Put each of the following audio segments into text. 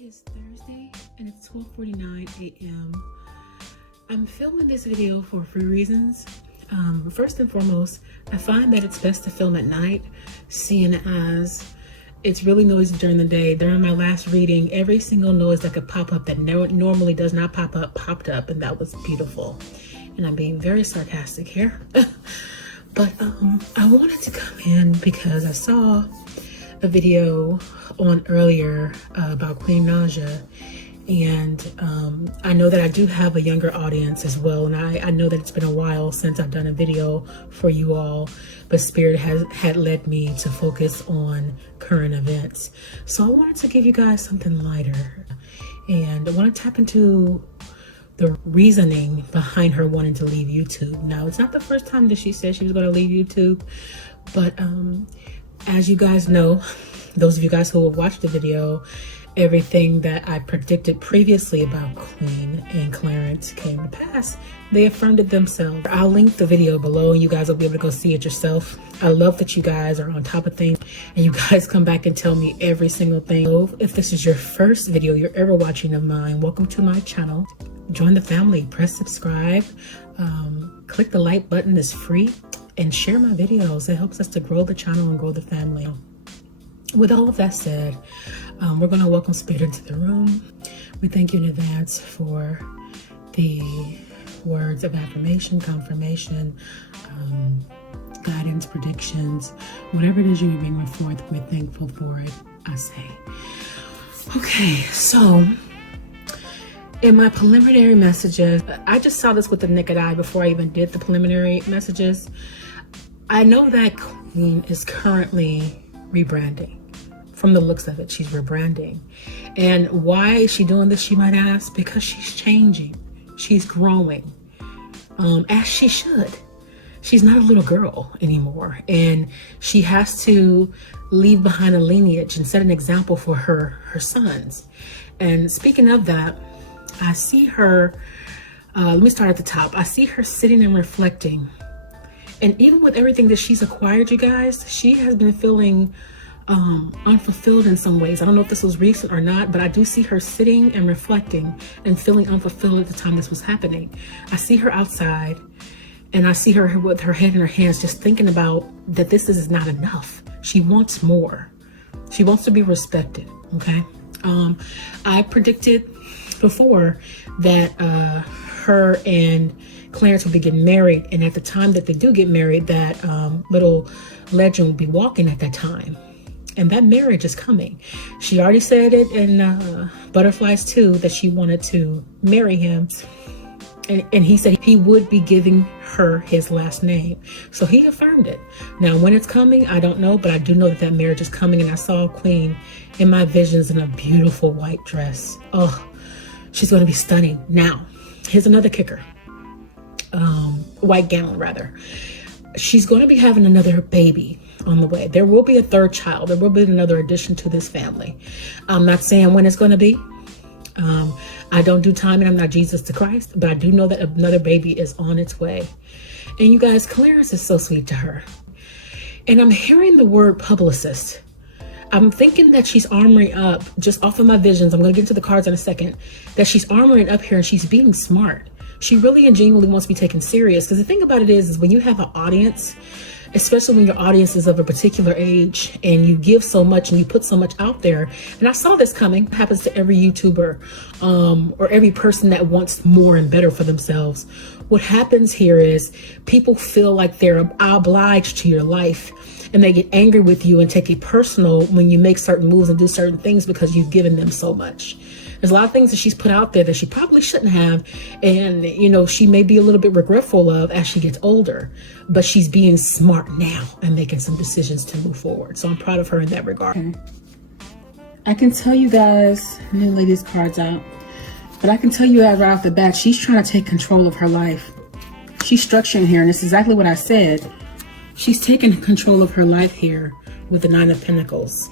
is Thursday and it's 12:49 a.m. I'm filming this video for a few reasons. First and foremost, I find that it's best to film at night, seeing as it's really noisy during the day. During my last reading, every single noise that could pop up that normally does not pop up popped up, and that was beautiful. And I'm being very sarcastic here. But I wanted to come in because I saw a video on earlier about Queen Naija, and I know that I do have a younger audience as well, and I know that it's been a while since I've done a video for you all, but Spirit had led me to focus on current events. So I wanted to give you guys something lighter, and I want to tap into the reasoning behind her wanting to leave YouTube. Now, it's not the first time that she said she was going to leave YouTube, but as you guys know, those of you guys who have watched the video, everything that I predicted previously about Queen and Clarence came to pass. They affirmed it themselves. I'll link the video below and you guys will be able to go see it yourself. I love that you guys are on top of things and you guys come back and tell me every single thing. So if this is your first video you're ever watching of mine, welcome to my channel. Join the family, press subscribe, click the like button, it's free, and share my videos. It helps us to grow the channel and grow the family. With all of that said, we're going to welcome Spirit into the room. We thank you in advance for the words of affirmation, confirmation, guidance, predictions, whatever it is you bring forth, we're thankful for it, I say. Okay, so in my preliminary messages, I just saw this with the naked eye before I even did the preliminary messages. I know that Queen is currently rebranding. From the looks of it, she's rebranding. And why is she doing this, you might ask? Because she's changing. She's growing, as she should. She's not a little girl anymore. And she has to leave behind a lineage and set an example for her sons. And speaking of that, I see her, let me start at the top. I see her sitting and reflecting. And even with everything that she's acquired, you guys, she has been feeling unfulfilled in some ways. I don't know if this was recent or not, but I do see her sitting and reflecting and feeling unfulfilled at the time this was happening. I see her outside and I see her with her head in her hands, just thinking about that this is not enough. She wants more. She wants to be respected, okay? I predicted before that her and Clarence would be getting married, and at the time that they do get married, that little legend would be walking at that time. And that marriage is coming. She already said it in Butterflies 2 that she wanted to marry him. And he said he would be giving her his last name. So he affirmed it. Now, when it's coming, I don't know, but I do know that that marriage is coming. And I saw Queen in my visions in a beautiful white dress. Oh, she's going to be stunning. Now, here's another kicker. White gown, rather. She's going to be having another baby on the way. There will be a third child. There will be another addition to this family. I'm not saying when it's going to be. I don't do time and I'm not Jesus to Christ, but I do know that another baby is on its way. And you guys, Clarence is so sweet to her. And I'm hearing the word publicist. I'm thinking that she's armoring up, just off of my visions, I'm going to get into the cards in a second, that she's armoring up here and she's being smart. She really and genuinely wants to be taken serious. Because the thing about it is when you have an audience, especially when your audience is of a particular age and you give so much and you put so much out there. And I saw this coming. It happens to every YouTuber or every person that wants more and better for themselves. What happens here is people feel like they're obliged to your life and they get angry with you and take it personal when you make certain moves and do certain things because you've given them so much. There's a lot of things that she's put out there that she probably shouldn't have. And, you know, she may be a little bit regretful of as she gets older, but she's being smart now and making some decisions to move forward. So I'm proud of her in that regard. Okay. I can tell you guys, let me lay these cards out, but I can tell you right off the bat, she's trying to take control of her life. She's structuring here, and it's exactly what I said. She's taking control of her life here with the Nine of Pentacles.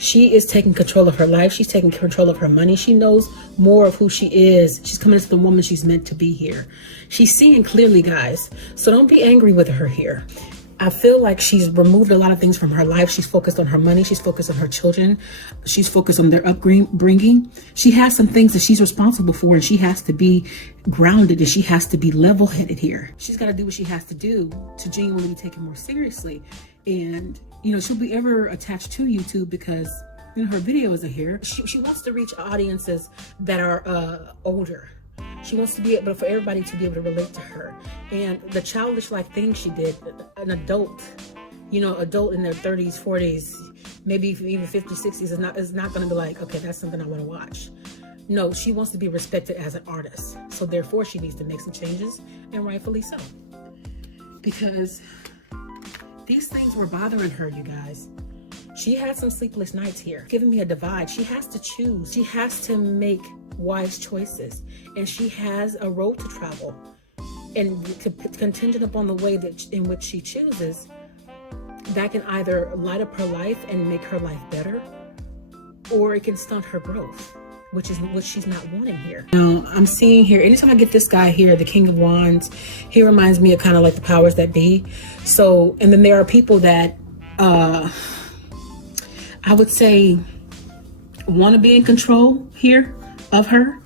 She is taking control of her life. She's taking control of her money. She knows more of who she is. She's coming into the woman she's meant to be here. She's seeing clearly, guys. So don't be angry with her here. I feel like she's removed a lot of things from her life. She's focused on her money. She's focused on her children. She's focused on their upbringing. She has some things that she's responsible for, and she has to be grounded and she has to be level-headed here. She's got to do what she has to do to genuinely be taken more seriously. And, you know, she'll be ever attached to YouTube because, you know, her videos are here. She wants to reach audiences that are older. She wants to be able for everybody to be able to relate to her. And the childish like thing she did, an adult, you know, adult in their 30s, 40s, maybe even 50s, 60s is not going to be like, okay, that's something I want to watch. No, she wants to be respected as an artist. So therefore she needs to make some changes, and rightfully so. Because these things were bothering her, you guys. She had some sleepless nights here, giving me a divide. She has to choose. She has to make wise choices, and she has a road to travel, and contingent upon the way in which she chooses, that can either light up her life and make her life better, or it can stunt her growth, which is what she's not wanting here. Now, I'm seeing here, anytime I get this guy here, the King of Wands, he reminds me of kind of like the powers that be. So, and then there are people that I would say want to be in control here of her,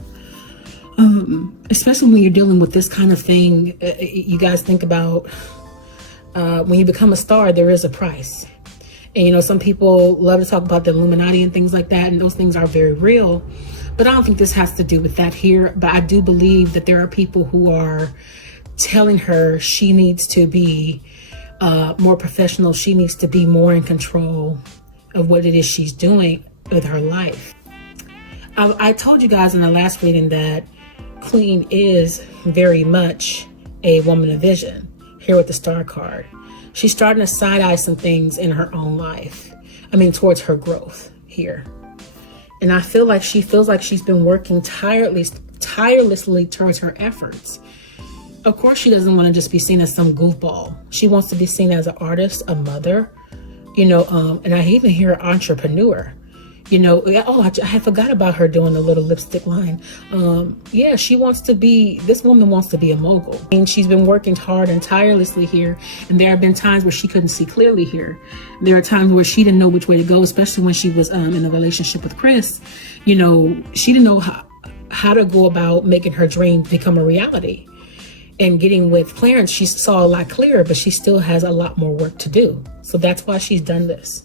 especially when you're dealing with this kind of thing. You guys think about when you become a star, there is a price. And, you know, some people love to talk about the Illuminati and things like that, and those things are very real. But I don't think this has to do with that here. But I do believe that there are people who are telling her she needs to be more professional. She needs to be more in control of what it is she's doing with her life. I told you guys in the last reading that Queen is very much a woman of vision here with the Star card. She's starting to side-eye some things in her own life. I mean, towards her growth here. And I feel like she feels like she's been working tirelessly towards her efforts. Of course, she doesn't want to just be seen as some goofball. She wants to be seen as an artist, a mother, you know, and I even hear entrepreneur. You know, oh, I had forgot about her doing the little lipstick line. Yeah, this woman wants to be a mogul. And she's been working hard and tirelessly here. And there have been times where she couldn't see clearly here. There are times where she didn't know which way to go, especially when she was in a relationship with Chris. You know, she didn't know how to go about making her dream become a reality. And getting with Clarence, she saw a lot clearer, but she still has a lot more work to do. So that's why she's done this.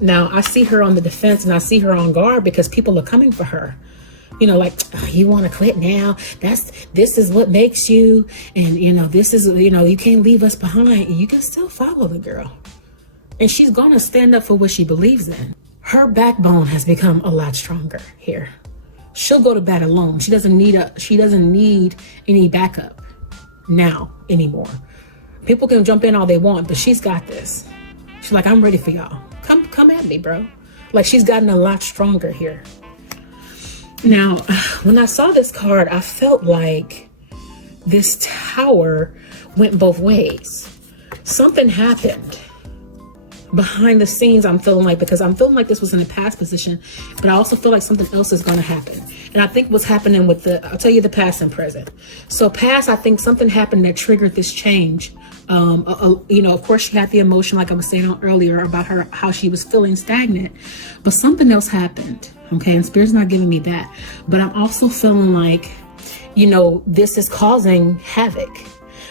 Now, I see her on the defense and I see her on guard because people are coming for her. You know, like, oh, you want to quit now? This is what makes you. And, you know, this is, you know, you can't leave us behind. You can still follow the girl. And she's going to stand up for what she believes in. Her backbone has become a lot stronger here. She'll go to bat alone. She doesn't need any backup now anymore. People can jump in all they want, but she's got this. She's like, I'm ready for y'all. Come at me, bro. Like, she's gotten a lot stronger here. Now, when I saw this card, I felt like this tower went both ways. Something happened behind the scenes, I'm feeling like, because I'm feeling like this was in a past position, but I also feel like something else is going to happen. And I think what's happening with I'll tell you the past and present. So past, I think something happened that triggered this change. You know, of course she had the emotion, like I was saying earlier, about how she was feeling stagnant, but something else happened. Okay. And Spirit's not giving me that, but I'm also feeling like, you know, this is causing havoc.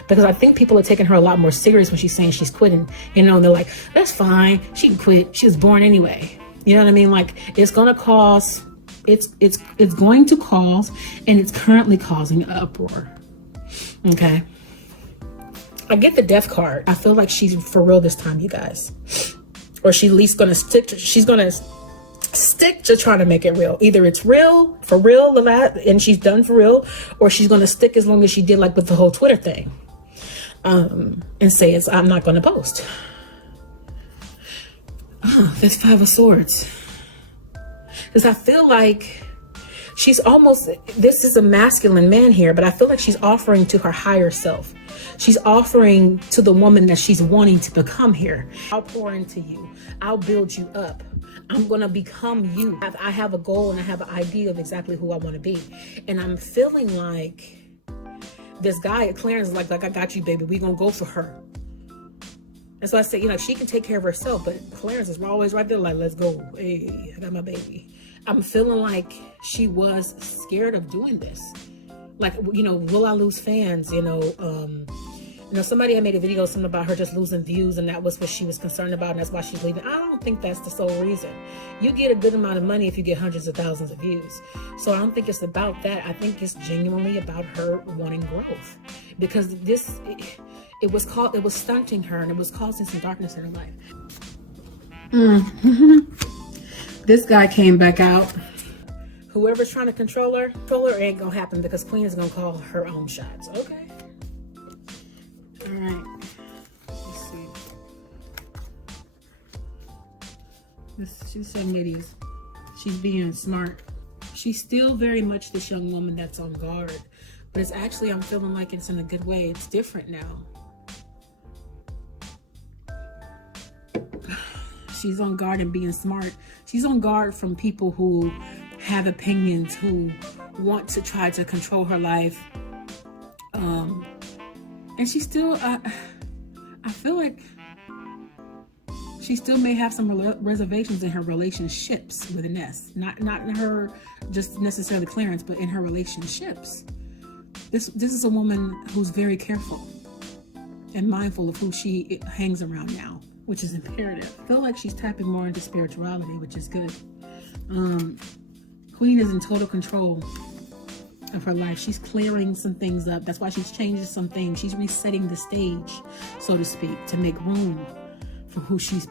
Because I think people are taking her a lot more serious when she's saying she's quitting, you know, and they're like, that's fine. She can quit. She was born anyway. You know what I mean? Like, it's going to cause, it's going to cause, and it's currently causing an uproar. Okay. I get the death card. I feel like she's for real this time, you guys. Or she's at least going to stick to trying to make it real. Either it's real, for real, and she's done for real, or she's going to stick as long as she did, like with the whole Twitter thing. And say I'm not going to post. Oh, there's 5 of Swords. Because I feel like she's almost, this is a masculine man here, but I feel like she's offering to her higher self. She's offering to the woman that she's wanting to become here. I'll pour into you. I'll build you up. I'm going to become you. I have a goal and I have an idea of exactly who I want to be. And I'm feeling like this guy at Clarence is like, I got you, baby. We gonna go for her. And so I said, you know, she can take care of herself, but Clarence is always right there like, let's go. Hey, I got my baby. I'm feeling like she was scared of doing this. Like, you know, will I lose fans? You know, somebody had made a video, something about her just losing views, and that was what she was concerned about, and that's why she's leaving. I don't think that's the sole reason. You get a good amount of money if you get hundreds of thousands of views. So I don't think it's about that. I think it's genuinely about her wanting growth, because it was stunting her, and it was causing some darkness in her life. This guy came back out. Whoever's trying to control her ain't gonna happen, because Queen is gonna call her own shots. Okay. All right. Let's see. This young lady she's being smart. She's still very much this young woman that's on guard, but it's actually, I'm feeling like it's in a good way. It's different now. She's on guard and being smart. She's on guard from people who have opinions, who want to try to control her life. And she still, I feel like she still may have some reservations in her relationships with an S. Not in her, just necessarily Clarence, but in her relationships. This is a woman who's very careful and mindful of who she hangs around now, which is imperative. I feel like she's tapping more into spirituality, which is good. Queen is in total control of her life. She's clearing some things up. That's why she's changing some things. She's resetting the stage, so to speak, to make room for who she's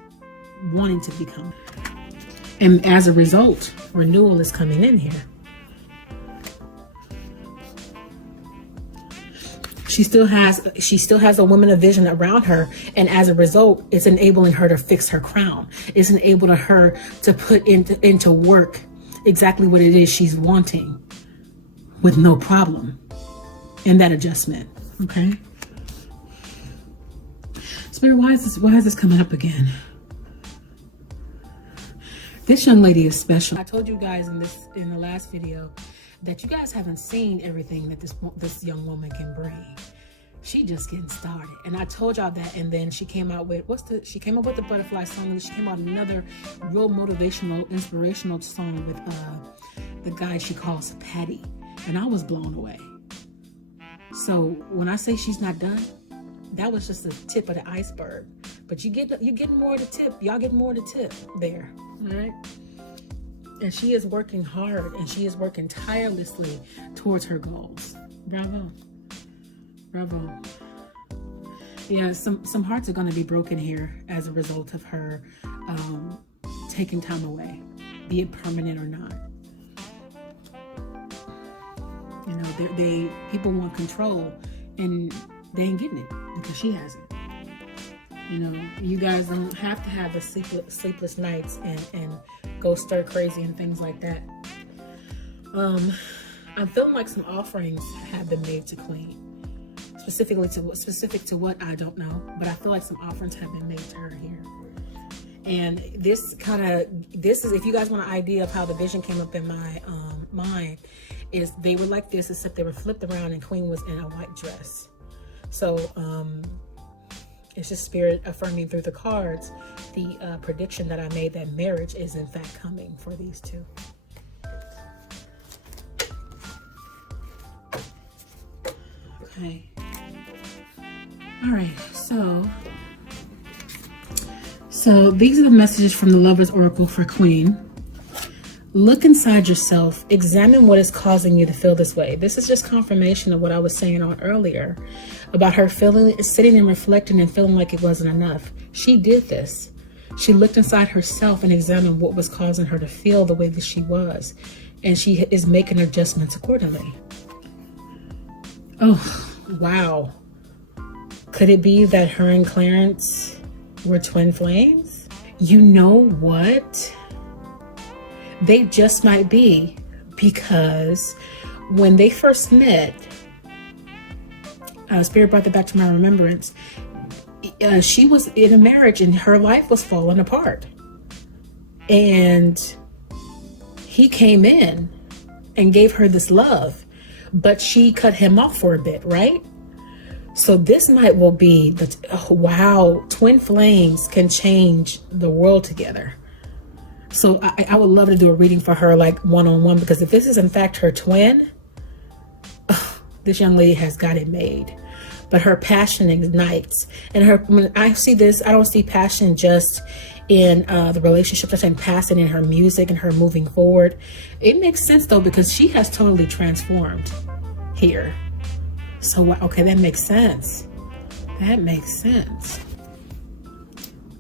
wanting to become. And as a result, renewal is coming in here. She still has a woman of vision around her, and as a result, it's enabling her to fix her crown. It's enabling her to put into work exactly what it is she's wanting with no problem in that adjustment. Okay. Spirit, why is this coming up again? This young lady is special. I told you guys in the last video that you guys haven't seen everything that this young woman can bring. She just getting started. And I told y'all that, and then she came out with she came up with the butterfly song, and she came out with another real motivational, inspirational song with the guy she calls Patty. And I was blown away. So when I say she's not done, that was just the tip of the iceberg. But you getting more of the tip. Y'all get more of the tip there. All right. And she is working hard, and she is working tirelessly towards her goals. Bravo. Bravo. Yeah, some hearts are going to be broken here as a result of her taking time away, be it permanent or not. You know, people want control, and they ain't getting it because she has it. You know, you guys don't have to have the sleepless nights and go stir crazy and things like that. I'm feeling like some offerings have been made to Queen. Specific to what, I don't know, but I feel like some offerings have been made to her here. And this is, if you guys want an idea of how the vision came up in my mind, is they were like this, except they were flipped around and Queen was in a white dress. So it's just Spirit affirming through the cards the prediction that I made, that marriage is in fact coming for these two. Okay. All right, so these are the messages from the Lover's Oracle for Queen. Look inside yourself. Examine what is causing you to feel this way. This is just confirmation of what I was saying on earlier about her sitting and reflecting and feeling like it wasn't enough. She did this. She looked inside herself and examined what was causing her to feel the way that she was, and she is making adjustments accordingly. Oh, wow. Could it be that her and Clarence were twin flames? You know what? They just might be, because when they first met, Spirit brought that back to my remembrance. She was in a marriage and her life was falling apart. And he came in and gave her this love, but she cut him off for a bit, right? So this might well be the, oh, wow, twin flames can change the world together. So I would love to do a reading for her, like one-on-one, because if this is in fact her twin, this young lady has got it made. But her passion ignites. And her, when I see this, I don't see passion just in the relationship. I'm saying passion in her music and her moving forward. It makes sense though, because she has totally transformed here. So, okay, that makes sense. That makes sense.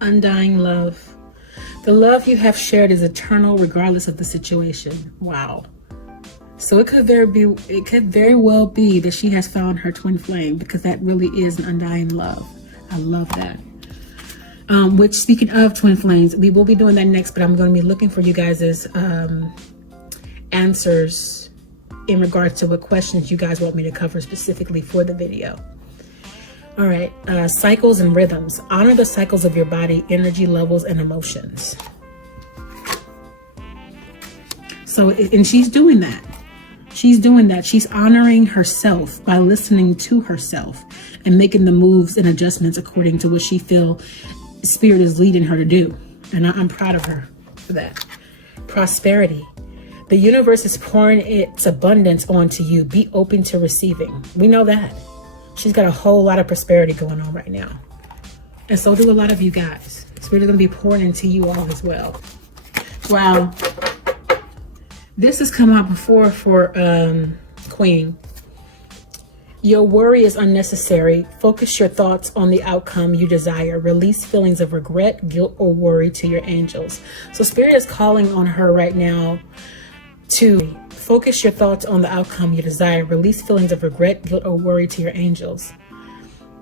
Undying love. The love you have shared is eternal regardless of the situation. Wow. So it could very well be that she has found her twin flame, because that really is an undying love. I love that. Which, speaking of twin flames, we will be doing that next, but I'm going to be looking for you guys' answers in regards to what questions you guys want me to cover specifically for the video. All right, cycles and rhythms. Honor the cycles of your body, energy levels, and emotions. So, and she's doing that. She's doing that. She's honoring herself by listening to herself and making the moves and adjustments according to what she feels Spirit is leading her to do. And I'm proud of her for that. Prosperity. The universe is pouring its abundance onto you. Be open to receiving. We know that. She's got a whole lot of prosperity going on right now. And so do a lot of you guys. Spirit is going to be pouring into you all as well. Wow. This has come out before for Queen. Your worry is unnecessary. Focus your thoughts on the outcome you desire. Release feelings of regret, guilt, or worry to your angels. So Spirit is calling on her right now to focus your thoughts on the outcome you desire. Release feelings of regret, guilt, or worry to your angels.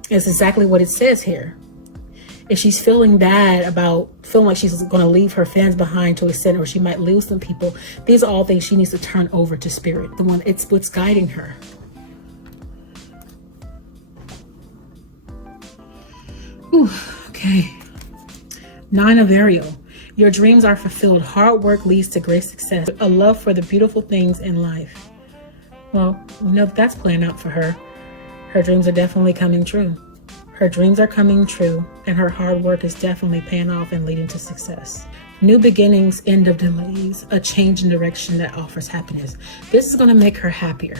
It's exactly what it says here. If she's feeling bad about feeling like she's going to leave her fans behind to a extent, or she might lose some people, these are all things she needs to turn over to Spirit. It's what's guiding her. Ooh, okay. 9 of Ariel. Your dreams are fulfilled. Hard work leads to great success. A love for the beautiful things in life. Well, we know that's playing out for her. Her dreams are definitely coming true. Her dreams are coming true, and her hard work is definitely paying off and leading to success. New beginnings, end of delays, a change in direction that offers happiness. This is going to make her happier.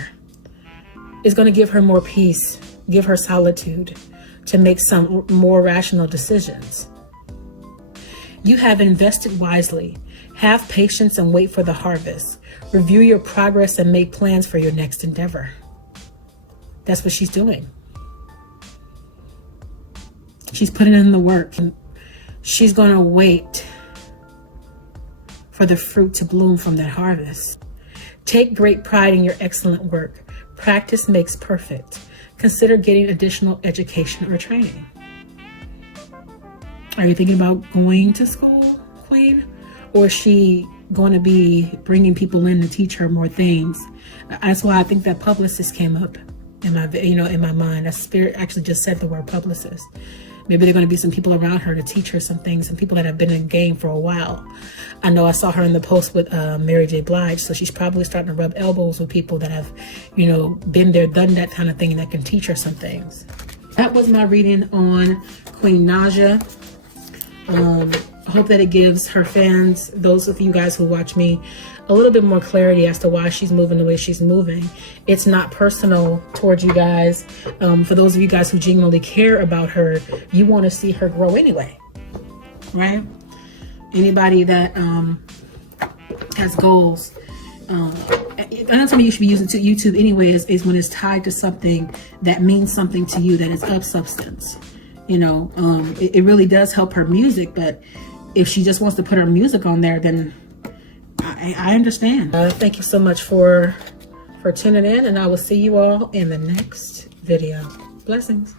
It's going to give her more peace, give her solitude to make some more rational decisions. You have invested wisely. Have patience and wait for the harvest. Review your progress and make plans for your next endeavor. That's what she's doing. She's putting in the work. And she's going to wait for the fruit to bloom from that harvest. Take great pride in your excellent work. Practice makes perfect. Consider getting additional education or training. Are you thinking about going to school, Queen? Or is she going to be bringing people in to teach her more things? That's why I think that publicist came up in my mind. That Spirit actually just said the word publicist. Maybe there are going to be some people around her to teach her some things, some people that have been in the game for a while. I know I saw her in the post with Mary J. Blige, so she's probably starting to rub elbows with people that have, been there, done that kind of thing, and that can teach her some things. That was my reading on Queen Naija. I hope that it gives her fans, those of you guys who watch me, a little bit more clarity as to why she's moving the way she's moving. It's not personal towards you guys. For those of you guys who genuinely care about her, you want to see her grow anyway, right? Anybody that has goals, another time you should be using YouTube anyway is when it's tied to something that means something to you, that is of substance. It really does help her music, but if she just wants to put her music on there, then I understand. Thank you so much for tuning in, and I will see you all in the next video. Blessings.